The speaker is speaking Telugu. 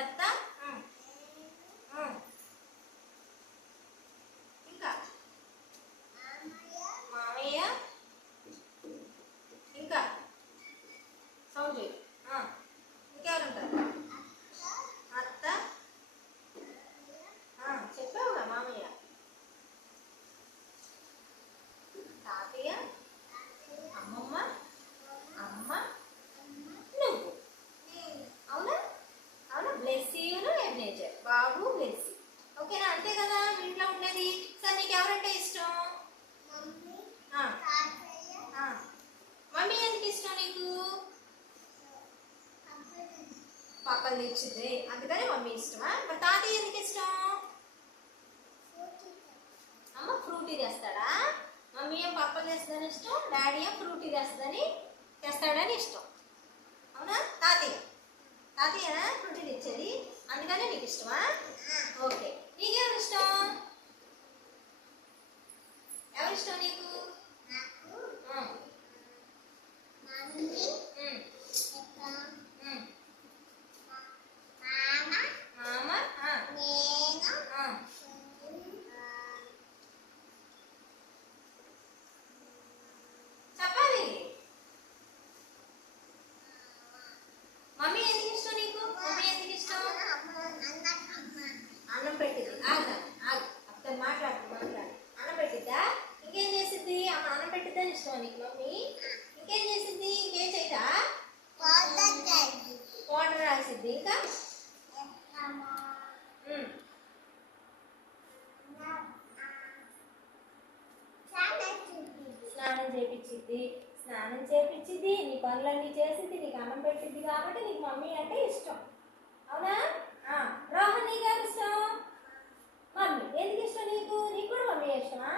అత్త ఇంకా మామయ్య ఇంకా సౌండ్ చేయి. ఇంకెవరుంటారు? అత్త చెప్పావుగా మామయ్య, తాతయ్య, అమ్మమ్మ, అమ్మ, నువ్వు. అవునా? అవునా? బ్లెస్సీను ఎబ్నేజర్, బాబు బ్లెస్సీ. ఓకేనా? అంతే కదా ఇంట్లో ఉండేది. సరే నీకు ఎవరంటే ఇష్టం? మమ్మీ ఎందుకు ఇష్టం నీకు? పక్కలు తెచ్చింది అందుకని మమ్మీ ఇష్టమా? మరి తాతయ్య ఎందుకు ఇష్టం? అమ్మ ఫ్రూటీ తెస్తాడా? మమ్మీ ఏం పక్కలు తెస్తుందని ఇష్టం, డాడీ ఏం ఫ్రూటీ తెస్తాడని ఇష్టం. అవునా? తాతయ్యనా ఫ్రూటీ తెచ్చేది, అందుకనే నీకు ఇష్టమా? ఓకే. నీకెవరు ఇష్టం? ఎవరిష్టం నీకు? మమ్మీ ఎందుకు ఇష్టం నీకు? మమ్మీ ఎందుకు ఇష్టం? అన్నం పెట్టింది. అతను మాట్లాడు. అన్నం పెట్టిద్దా? ఇంకేం చేసిద్ది? అమ్మ అన్నం పెట్టిద్దని ఇష్టం నీకు మమ్మీ? ఇంకేం చేసిద్ది? ఇంకేం చేయదా? వాటర్ రాసిద్ది. ఇంకా స్నానం చేపించిద్ది, నీ పనులన్నీ చేసిద్ది, నీకు అన్నం పెట్టిద్ది. కాబట్టి నీకు మమ్మీ అంటే ఇష్టం. అవునా? రోహన్ నీకు ఎవరు ఇష్టం? మమ్మీ. ఎందుకు ఇష్టం నీకు? నీకు కూడా మమ్మీ ఇష్టమా?